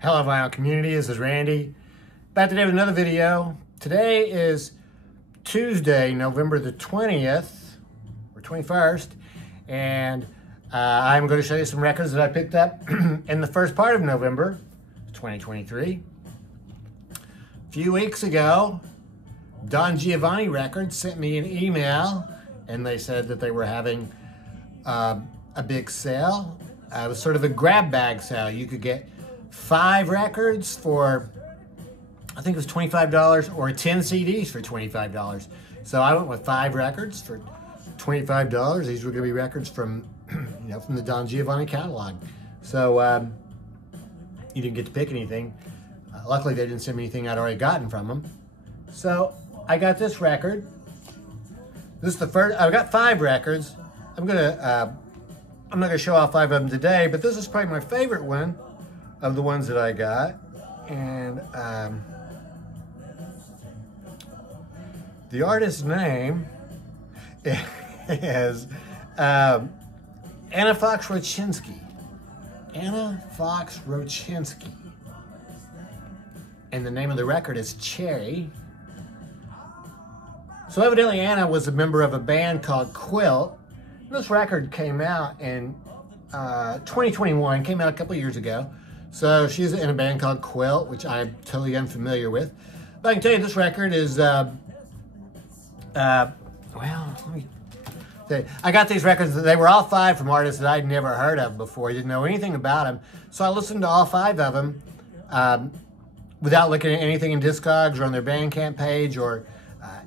Hello vinyl community, this is Randy. Back today with another video. Today is Tuesday, November the 20th, or 21st, and I'm going to show you some records that I picked up in the first part of November 2023. A few weeks ago, Don Giovanni Records sent me an email, and they said that they were having a big sale. It was sort of a grab bag sale. You could get 5 records for, I think it was $25, or 10 CDs for $25. So I went with 5 records for $25. These were going to be records from, from the Don Giovanni catalog. So you didn't get to pick anything. Luckily, they didn't send me anything I'd already gotten from them. So I got this record. This is the first. I've got 5 records. I'm not gonna show all 5 of them today, but this is probably my favorite one of the ones that I got. And the artist's name is Anna Fox Rochinski. Anna Fox Rochinski. And the name of the record is Cherry. So evidently Anna was a member of a band called Quilt. This record came out in 2021, came out a couple years ago. So she's in a band called Quilt, which I'm totally unfamiliar with. But I can tell you this record is, well, let me say, I got these records, they were all 5 from artists that I'd never heard of before. I didn't know anything about them. So I listened to all 5 of them without looking at anything in Discogs or on their Bandcamp page or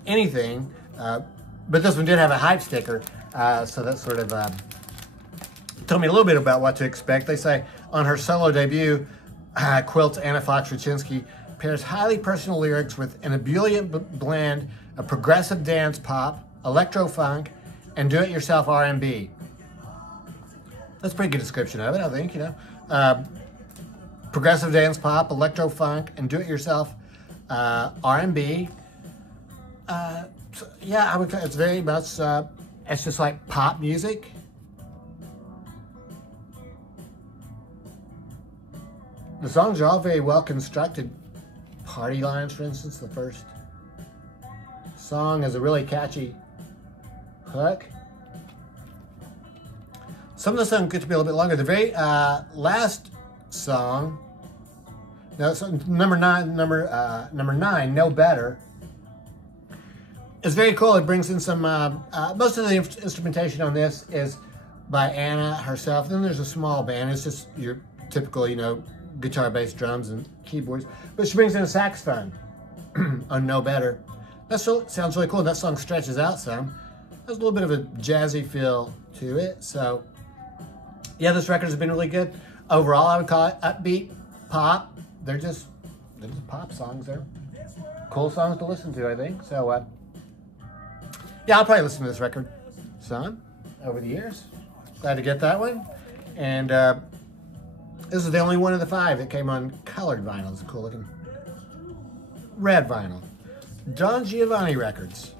anything. But this one did have a hype sticker. So that sort of told me a little bit about what to expect. They say on her solo debut, Quilt's Anna Fox Rochinski pairs highly personal lyrics with an ebullient blend of progressive dance pop, electro-funk, and do-it-yourself R&B. That's a pretty good description of it, I think, progressive dance pop, electro-funk, and do-it-yourself R&B. So, yeah, I would. It's very much. It's just like pop music. The songs are all very well constructed. Party Lines, for instance, the first song has a really catchy hook. Some of the songs get to be a little bit longer. The very last song, number 9, No Better. It's very cool. It brings in some, most of the instrumentation on this is by Anna herself. Then there's a small band. It's just your typical, guitar, bass, drums, and keyboards. But she brings in a saxophone on No Better. That sounds really cool. That song stretches out some. There's a little bit of a jazzy feel to it. So, yeah, this record has been really good. Overall, I would call it upbeat pop. They're just pop songs. They're cool songs to listen to, I think. So, yeah, I'll probably listen to this record some over the years. Glad to get that one. And this is the only one of the 5 that came on colored vinyl. It's cool looking red vinyl. Don Giovanni Records.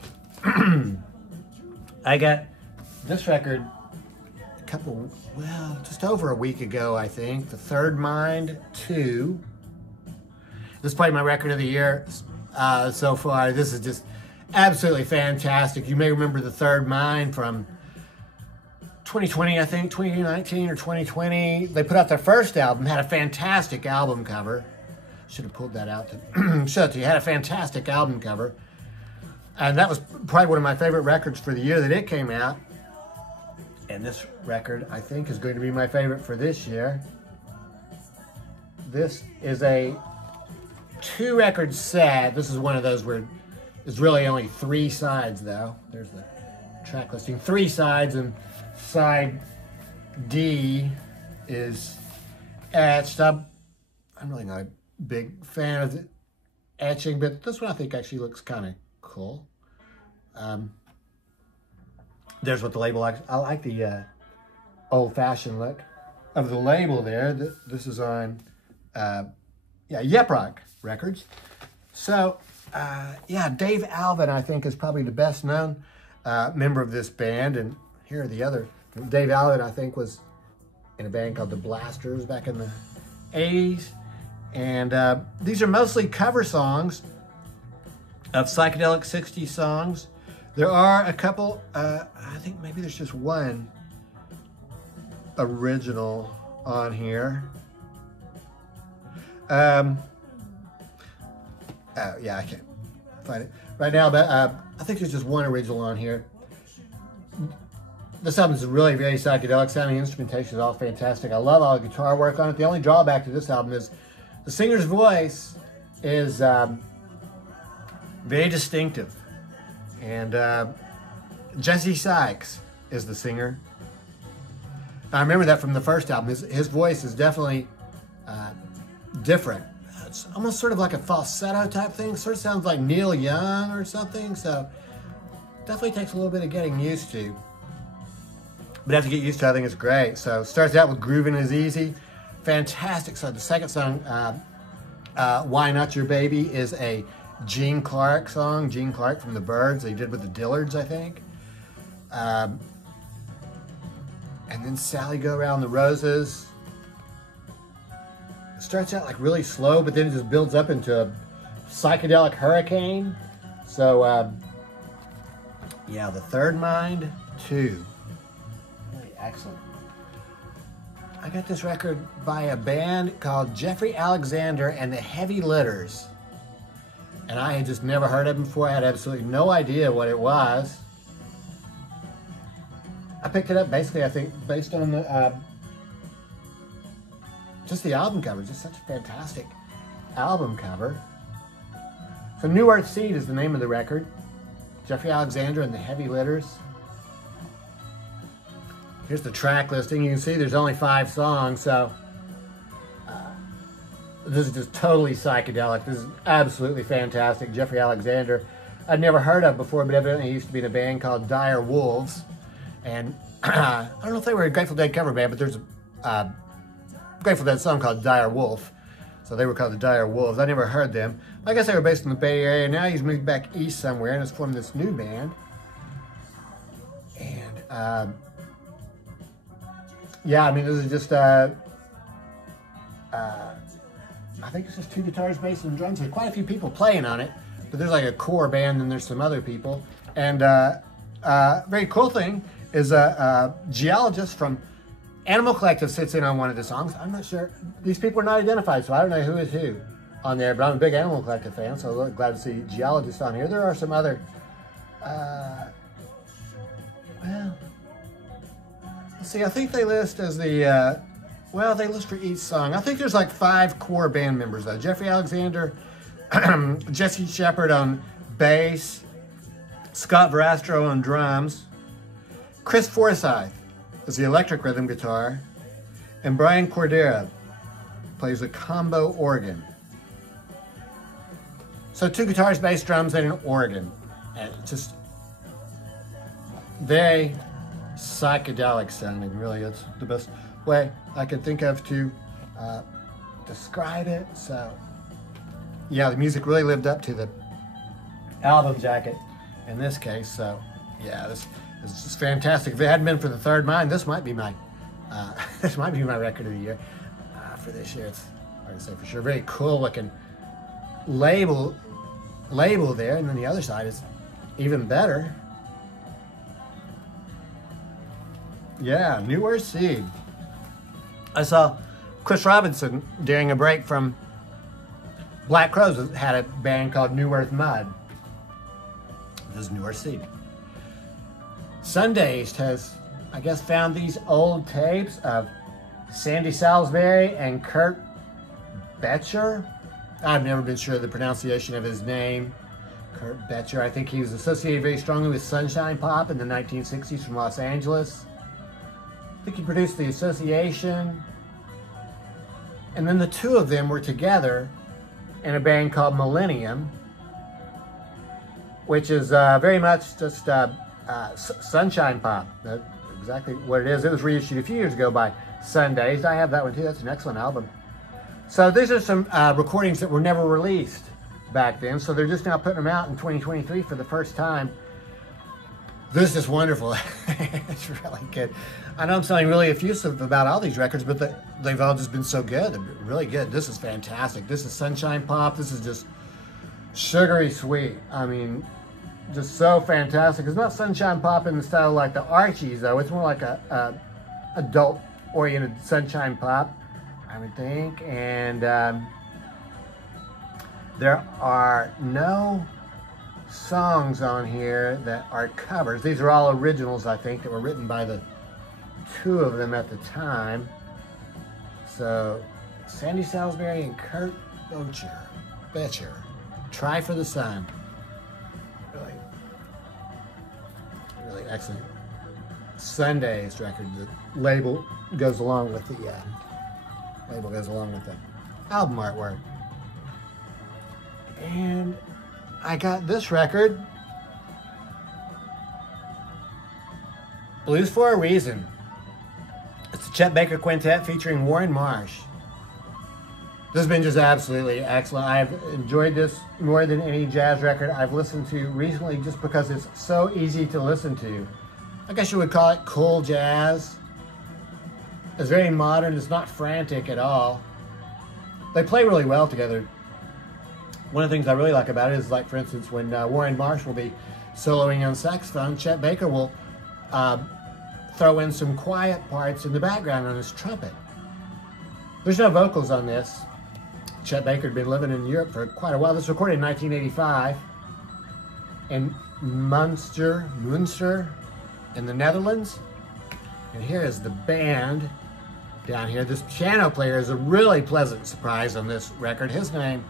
I got this record just over a week ago, I think. The Third Mind 2. This is probably my record of the year so far. This is just absolutely fantastic. You may remember The Third Mind from 2020, I think, 2019 or 2020. They put out their first album, had a fantastic album cover. Should have pulled that out to show it to you. Had a fantastic album cover. And that was probably one of my favorite records for the year that it came out. And this record, I think, is going to be my favorite for this year. This is a 2-record set. This is one of those where it's really only 3 sides, though. There's the track listing. 3 sides, and side D is etched up. I'm really not a big fan of the etching, but this one I think actually looks kind of cool. There's what the label likes. I like the old-fashioned look of the label there. This is on, Yep Rock Records. So, yeah, Dave Alvin, I think, is probably the best known member of this band. And here are the other. Dave Alvin, I think, was in a band called the Blasters back in the 80s. And these are mostly cover songs of psychedelic 60s songs. There are a couple, I think maybe there's just one original on here. Oh yeah, I can't find it right now, but I think there's just one original on here. This album is really very psychedelic sounding. Instrumentation is all fantastic. I love all the guitar work on it. The only drawback to this album is the singer's voice is very distinctive. And Jesse Sykes is the singer. I remember that from the first album. His voice is definitely different. It's almost sort of like a falsetto type thing. Sort of sounds like Neil Young or something. So definitely takes a little bit of getting used to. But after you get used to it, I think it's great. So it starts out with Groovin' Is Easy. Fantastic. So the second song, Why Not Your Baby, is a Gene Clark song. Gene Clark from the Byrds. They did with the Dillards, I think. And then Sally Go Round the Roses. It starts out like really slow, but then it just builds up into a psychedelic hurricane. So, yeah, The Third Mind, 2. Really excellent. I got this record by a band called Jeffrey Alexander and the Heavy Litters. And I had just never heard of them before. I had absolutely no idea what it was. I picked it up basically, I think, based on the just the album cover. Just such a fantastic album cover. So New Earth Seed is the name of the record. Jeffrey Alexander and the Heavy Litters. Here's the track listing. You can see there's only 5 songs, so this is just totally psychedelic. This is absolutely fantastic. Jeffrey Alexander, I'd never heard of before, but evidently he used to be in a band called Dire Wolves. And I don't know if they were a Grateful Dead cover band, but there's a Grateful Dead song called Dire Wolf. So they were called the Dire Wolves. I never heard them. I guess they were based in the Bay Area. Now he's moved back east somewhere and has formed this new band. And yeah, I mean, this is just I think it's just 2 guitars, bass, and drums. There's quite a few people playing on it, but there's like a core band and there's some other people. And very cool thing is a geologist from Animal Collective sits in on one of the songs. I'm not sure. These people are not identified, so I don't know who is who on there, but I'm a big Animal Collective fan, so I'm really glad to see geologists on here. There are some other, well, let's see, I think they list as the, well, they list for each song. I think there's like 5 core band members, though. Jeffrey Alexander, Jesse Shepard on bass, Scott Verastro on drums, Chris Forsyth is the electric rhythm guitar, and Brian Cordera plays the combo organ. So 2 guitars, bass, drums, and an organ. And just very psychedelic sounding, really. It's the best way I can think of to describe it. So yeah, the music really lived up to the album jacket in this case. So yeah, this is just fantastic. If it hadn't been for The Third Mind, this might be my this might be my record of the year for this year. It's hard to say for sure. Very cool looking label there, and then the other side is even better. Yeah, New Earth Seed. I saw Chris Robinson during a break from Black Crowes had a band called New Earth Mud. This is New Earth Seed. Sundays has, I guess, found these old tapes of Sandy Salisbury and Curt Boettcher. I've never been sure of the pronunciation of his name. Curt Boettcher. I think he was associated very strongly with Sunshine Pop in the 1960s from Los Angeles. I think he produced The Association. And then the 2 of them were together in a band called Millennium, which is very much just Sunshine Pop. That's exactly what it is. It was reissued a few years ago by Sundays. I have that one too. That's an excellent album. So these are some recordings that were never released back then. So they're just now putting them out in 2023 for the first time. This is wonderful. It's really good. I know I'm sounding really effusive about all these records, but they've all just been so good. They're really good. This is fantastic. This is Sunshine Pop. This is just sugary sweet. I mean, just so fantastic. It's not Sunshine Pop in the style like the Archies, though. It's more like a adult-oriented Sunshine Pop, I would think. And there are no songs on here that are covers. These are all originals, I think, that were written by the two of them at the time. So, Sandy Salisbury and Curt Boettcher. Try for the Sun. Really, really excellent. Sunday's record. The label goes along with the album artwork. And I got this record, Blues for a Reason. It's the Chet Baker Quintet featuring Warne Marsh. This has been just absolutely excellent. I've enjoyed this more than any jazz record I've listened to recently, just because it's so easy to listen to. I guess you would call it cool jazz. It's very modern. It's not frantic at all. They play really well together. One of the things I really like about it is, like, for instance, when Warne Marsh will be soloing on saxophone, Chet Baker will throw in some quiet parts in the background on his trumpet. There's no vocals on this. Chet Baker had been living in Europe for quite a while. This was recorded in 1985 in Munster in the Netherlands. And here is the band down here. This piano player is a really pleasant surprise on this record. His name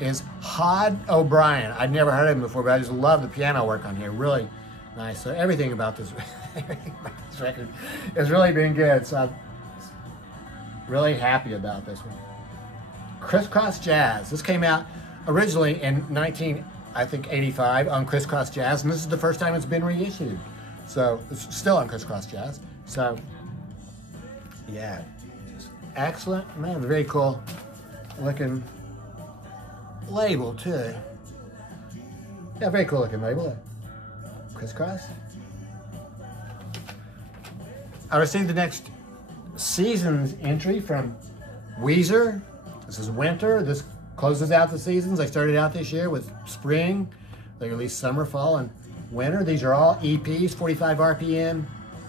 is Hod O'Brien. I'd never heard of him before, but I just love the piano work on here. Really nice. So everything about this record has really been good. So I'm really happy about this one. Crisscross Jazz. This came out originally in 1985 on Crisscross Jazz, and this is the first time it's been reissued. So it's still on Crisscross Jazz. So yeah, just excellent. Man, very cool looking label too. Yeah, very cool looking label. Crisscross. I received the next season's entry from Weezer. This is winter. This closes out the seasons. They started out this year with spring. They released summer, fall, and winter. These are all EPs, 45 RPM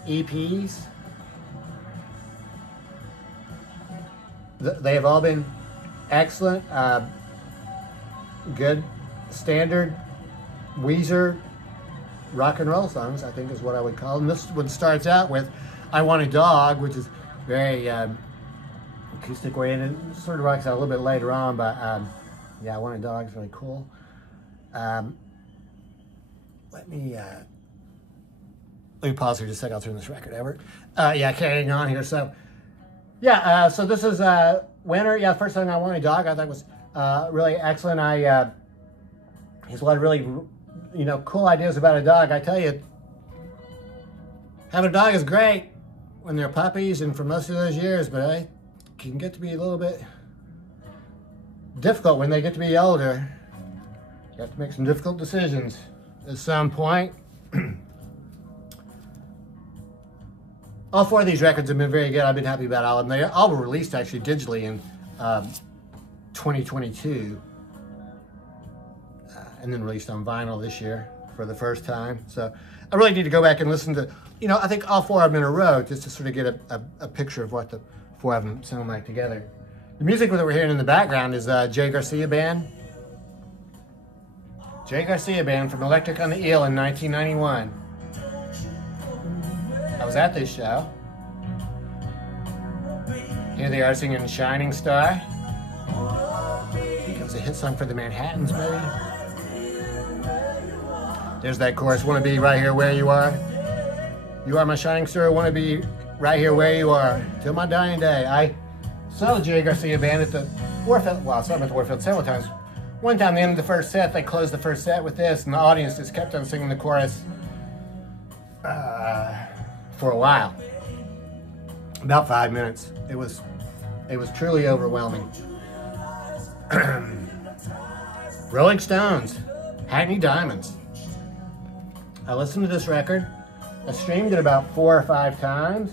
EPs. They have all been excellent. Good standard Weezer rock and roll songs, I think is what I would call them. This one starts out with I Want a Dog, which is very acoustic oriented. Sort of rocks out a little bit later on, but yeah, I Want a Dog is really cool. Let me pause here just a second. I'll turn this record over. Yeah, carrying on here. So yeah, so this is Winter. Yeah, the first song, I Want a Dog, I thought was really excellent. He has a lot of really, cool ideas about a dog. I tell you, having a dog is great when they're puppies and for most of those years, but it can get to be a little bit difficult when they get to be older. You have to make some difficult decisions at some point. All four of these records have been very good. I've been happy about all of them. They all were released actually digitally in 2022, and then released on vinyl this year for the first time. So I really need to go back and listen to, I think all four of them in a row, just to sort of get a picture of what the four of them sound like together. The music that we're hearing in the background is Jay Garcia Band. Jay Garcia Band from Electric on the Eel in 1991. I was at this show. Here they are singing Shining Star. I think it was a hit song for the Manhattans, maybe. There's that chorus, wanna be right here where you are. You are my shining star, wanna be right here where you are. Till my dying day. I saw the Jay Garcia Band at the Warfield, well, I saw them at the Warfield several times. One time, at the end of the first set, they closed the first set with this, and the audience just kept on singing the chorus for a while. About 5 minutes. It was truly overwhelming. Rolling Stones, Hackney Diamonds. I listened to this record. I streamed it about 4 or 5 times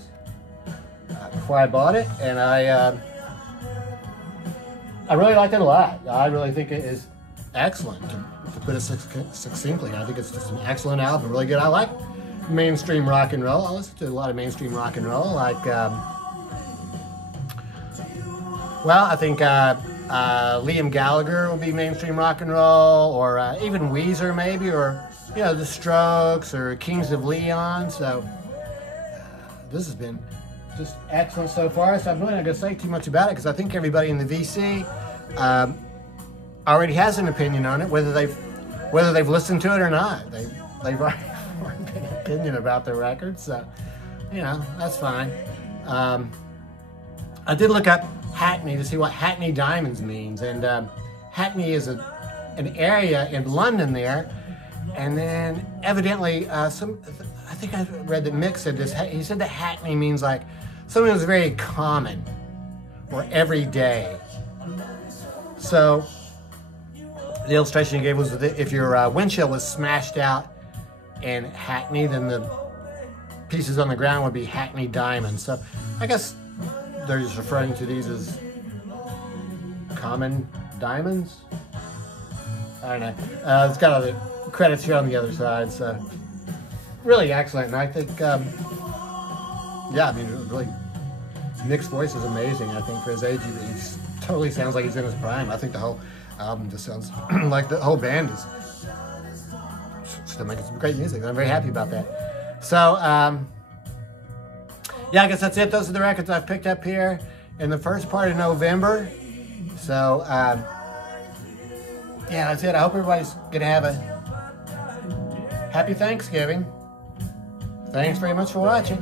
before I bought it, and I really liked it a lot. I really think it is excellent, to put it succinctly. I think it's just an excellent album, really good. I like mainstream rock and roll. I listen to a lot of mainstream rock and roll, like, well, I think Liam Gallagher would be mainstream rock and roll, or even Weezer maybe, or, you know, The Strokes, or Kings of Leon. So this has been just excellent so far. So I'm really not going to say too much about it, because I think everybody in the VC already has an opinion on it, whether they've listened to it or not. They've already formed an opinion about the record, so, you know, that's fine. I did look up Hackney to see what Hackney Diamonds means, and Hackney is an area in London there, and then evidently I think I read that Mick said this, he said that Hackney means like something that's very common or everyday. So the illustration he gave was that if your windshield was smashed out in Hackney, then the pieces on the ground would be Hackney diamonds. So I guess they're just referring to these as common diamonds. I don't know. It's got all the credits here on the other side, so really excellent. And I think, yeah, I mean, really, Mick's voice is amazing. I think for his age, he totally sounds like he's in his prime. I think the whole album just sounds like the whole band is still making some great music. I'm very happy about that. So, yeah, I guess that's it. Those are the records I've picked up here in the first part of November. So, yeah, that's it. I hope everybody's going to have a happy Thanksgiving. Thanks very much for watching.